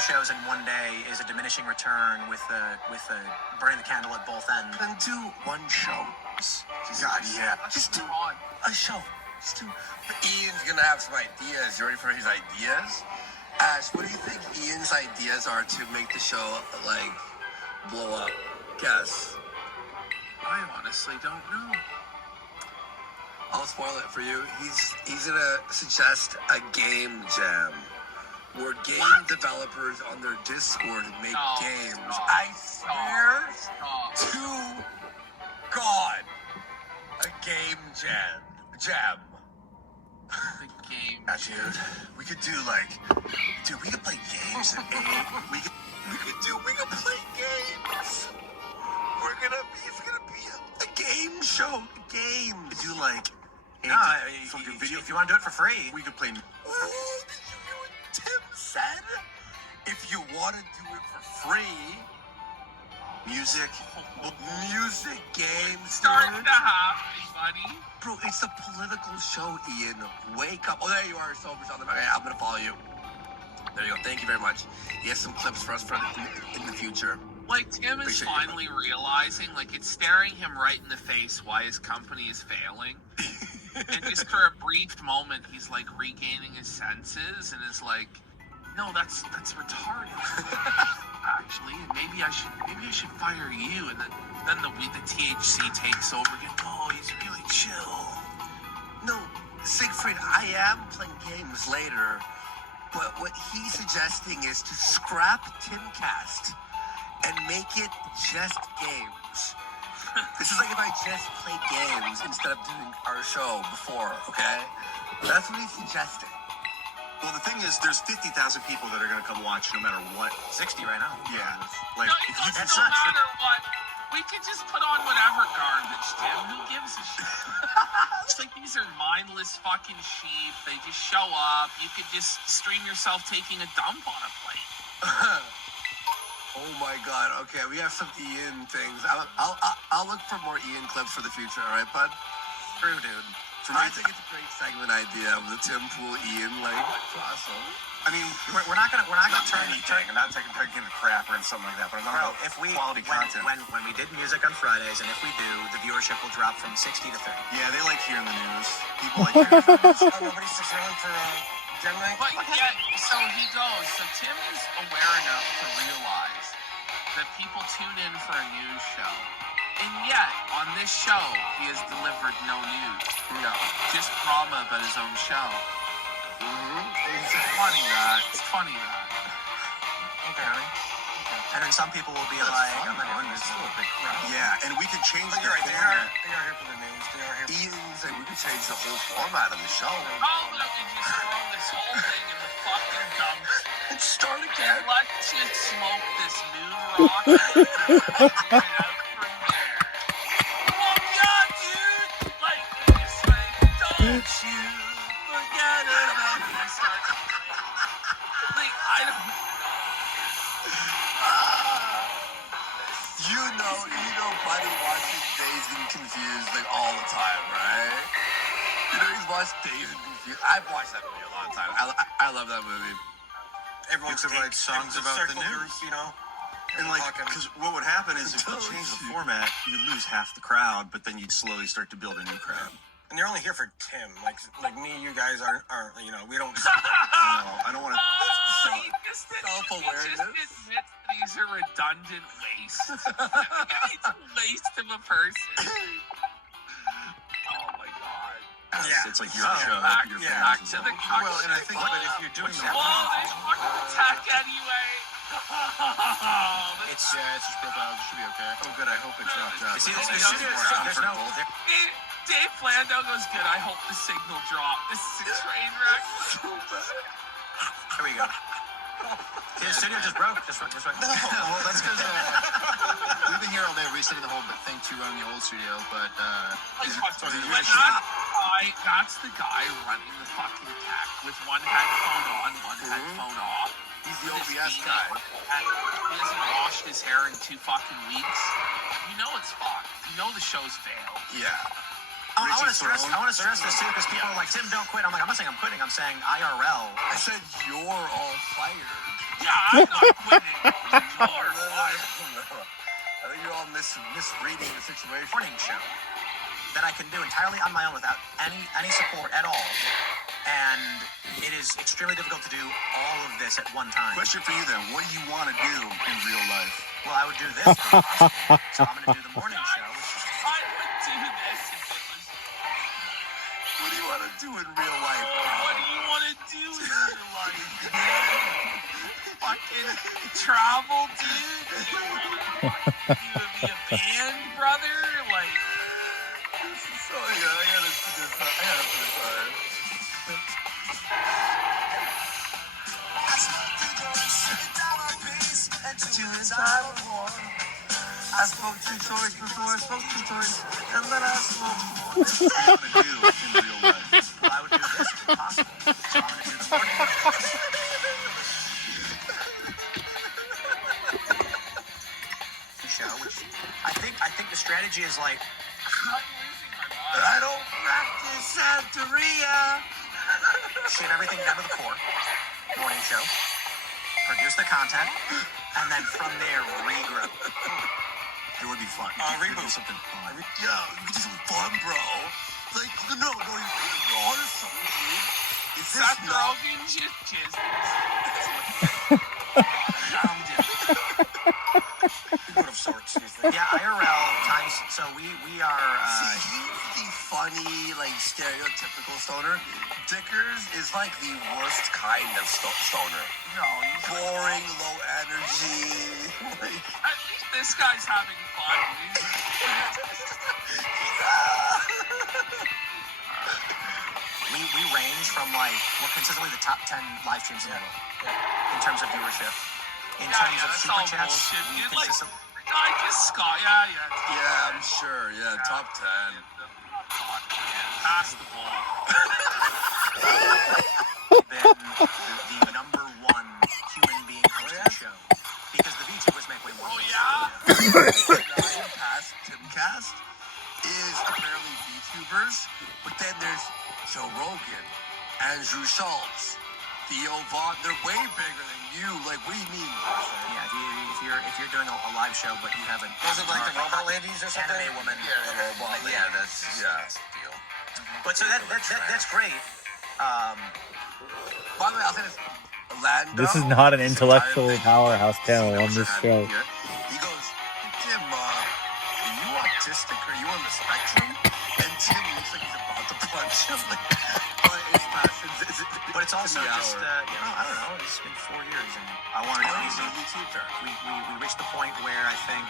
shows in one day is a diminishing return with burning the candle at both ends. Then do one show. God, yeah. Just do a show. Just do. Ian's gonna have some ideas. You ready for his ideas? Ash, what do you think Ian's ideas are to make the show, like, blow up? Guess. I honestly don't know. I'll spoil it for you. He's gonna suggest a game jam where game developers on their Discord make games. I swear to God, a game jam. The game. Dude, we could do we could play games at 8. We could play games. It's gonna be a game show. A game. Do If you want to do it for free, we could play. Oh, did you hear what Tim said? If you want to do it for free, music games. Starting to happen, buddy. Bro, it's a political show, Ian. Wake up. Oh, there you are, Sober's on the back. I'm gonna follow you. There you go. Thank you very much. He has some clips for us in the future. Like, Tim is finally realizing, like, it's staring him right in the face why his company is failing. And just for a brief moment, he's, like, regaining his senses and is like, no, that's retarded. Actually, maybe I should fire you. And then the THC takes over again. Oh, he's really chill. No, Siegfried, I am playing games later, but what he's suggesting is to scrap Timcast and make it just games. This is like if I just play games instead of doing our show before, okay? That's what he's suggesting. Well, the thing is, there's 50,000 people that are going to come watch no matter what. 60 right now. Yeah. Like, no, it doesn't matter what. We could just put on whatever garbage, Tim. Who gives a shit? It's like these are mindless fucking sheep. They just show up. You could just stream yourself taking a dump on a plate. Oh my God. Okay, we have some Ian things. I'll look for more Ian clips for the future. All right, bud? True, dude. I think it's a great segment idea of the Tim Pool Ian crossover. I mean, we're not gonna turn anything. I'm not taking a crap or something like that. But I'm not if we quality content. When we did music on Fridays, and if we do, the viewership will drop from 60 to 30. Yeah, they like hearing the news. People like hearing the news. Nobody sticks around for Gemini. But yeah, so he goes. So Tim is aware enough to realize that people tune in for a news show. And yet, on this show, he has delivered no news. No. Just drama about his own show. It's funny that. Okay. And then some people will be like, I'm not doing this. Yeah, and we could change the You're right, format. they are here for the news. They are here. Ian's like, we could change the whole format of the show. How about we just throw this whole thing in the fucking dumps And start again. and let's just smoke this moon rock and get out from there. Oh yeah, dude! Like this, like, don't you forget about me. Start like, I don't know. You know, Buddy watches Dazed and Confused like all the time, right? You know, he's watched Dazed and Confused. I've watched that movie a lot of time. I love that movie. Everyone could write songs about the news, you know. And like, because what would happen is if you change the format, you lose half the crowd, but then you'd slowly start to build a new crowd. And they're only here for Tim. Like me, you guys aren't you know, we don't. No, I don't want to. You just admit that these are redundant wastes. It's a waste of a person. Oh my God. Yeah, it's like your show. Back your to the cock. Well, and I think, but if you're doing that, they fucking attack anyway. it's just profile. It should be okay. Oh, good. I hope it's not. You see, there's no. Dave Flando goes, good. I hope the signal dropped. This is a train wreck. Here we go. The studio just broke. Just right. No, well, that's because we've been here all day resetting the whole thing to run the old studio, but that's the guy running the fucking tech with one headphone on, one headphone off. He's the OBS guy. He hasn't washed his hair in 2 fucking weeks. You know it's fucked. You know the show's failed. Yeah. I want to stress this too, because people are like, Tim, don't quit. I'm like, I'm not saying I'm quitting. I'm saying IRL. I said you're all fired. Yeah, I'm not winning. You're No. fine. I think you're all misreading the situation. Morning show that I can do entirely on my own without any support at all. And it is extremely difficult to do all of this at one time. Question for you then: what do you want to do in real life? Well, I would do this if possible. So I'm going to do the morning show, which is I would do this if it was. What do you want to do in real life? What do you want to do in your life? Fucking travel, dude? You would be a band, brother? Like, So yeah, I gotta put this on. I spoke two stories before I spoke two stories, and then I spoke more. What do you want to do in real life? well, I would do this if possible. So I'm going to do the morning show, which I think the strategy is like I'm losing my mind. I don't practice Santeria. shave everything down to the core. Morning show. Produce the content, and then from there regrow. It would be fun. Reboot. We could do something fun. Yeah, we could do some fun, bro. Like, no, honestly, dude. Is this Seth not? Rogen just jizzed. Out of sorts. Is the Yeah, IRL times. So we are. See, he's the funny, like, stereotypical stoner. Dickers is like the worst kind of stoner. No, he's Boring, low energy. Like, at least this guy's having fun. We range from like we're consistently the top 10 live streams in the world in terms of viewership. In terms of that's super all chats, bullshit, we dude. Like, consistently. I just Scott. Yeah. yeah, I'm sure. Yeah, top 10. Pass the ball. Been the number one human being hosted show because the VTubers make way more. Oh yeah. Past Timcast is apparently VTubers, but then there's Joe Rogan, Andrew Schultz, Theo Vaughn. They're way bigger than you. Like, what do you mean? Yeah, if you're doing a live show, but you haven't. was it like the robot ladies or something? Anime woman. Yeah, the robot ladies. Yeah, that's deal. But so that's great. By the way, I'll say this. Lando, This is not an this intellectual entire thing, powerhouse he channel knows on this how to show. do it. He goes, Tim, are you autistic? Are you on the spectrum? And Tim looks like he's about to punch him. But it's past. But it's also the just hour. I don't know. It's been 4 years, and I want to do He's some. a YouTuber. We reached the point where I think.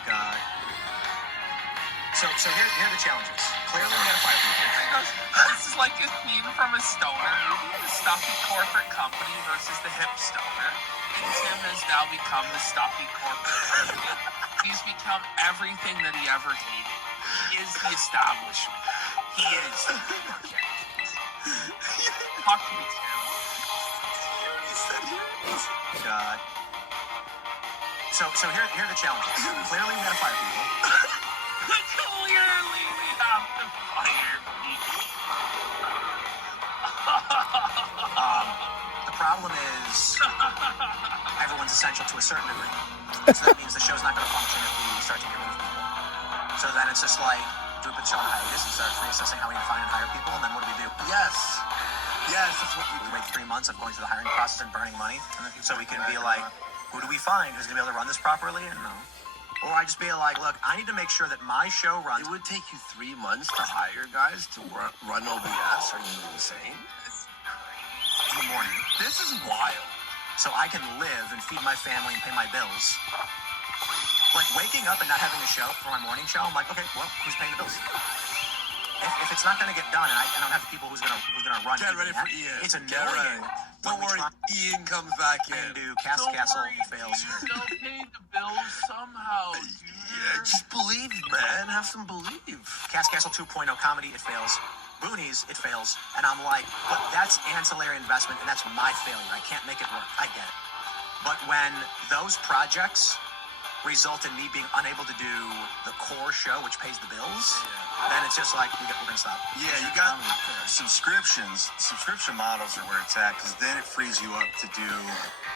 So here are the challenges. Clearly, we got to fire people. This is like a scene from a stoner movie, the stuffy corporate company versus the hip stoner. And Tim has now become the stuffy corporate company. He's become everything that he ever hated. He is the establishment. He is. Fuck you, Tim. So here are the challenges. Clearly, we got to fire people. Clearly, we have to fire people. The problem is everyone's essential to a certain degree. So that means the show's not going to function if we start to get rid of people. So then it's just like, do we put the show on hiatus and start reassessing how we can find and hire people, and then what do we do? Yes, that's what We wait 3 months of going through the hiring process and burning money, so we can be like, who do we find who's going to be able to run this properly? And no. Or I just be like, look, I need to make sure that my show runs. It would take you 3 months to hire guys to run OBS. Are you insane? in the morning, This is wild. so I can live and feed my family and pay my bills. Like waking up and not having a show for my morning show, I'm like, okay, well, who's paying the bills? If it's not going to get done, and I don't have the people who's gonna run. Get ready that, for Ian. It's Get annoying. ready. when Don't we worry, try Ian comes back and in. do Cast Don't Castle, worry, it fails. dude, they'll pay the bills somehow, dude. Yeah, just believe, man. Have some belief. Cast Castle 2.0 comedy, it fails. Boonies, it fails. And I'm like, but that's ancillary investment, and that's my failure. I can't make it work. I get it. But when those projects result in me being unable to do the core show, which pays the bills, then it's just like, we're going to stop. Yeah, you got subscriptions. Subscription models are where it's at, because then it frees you up to do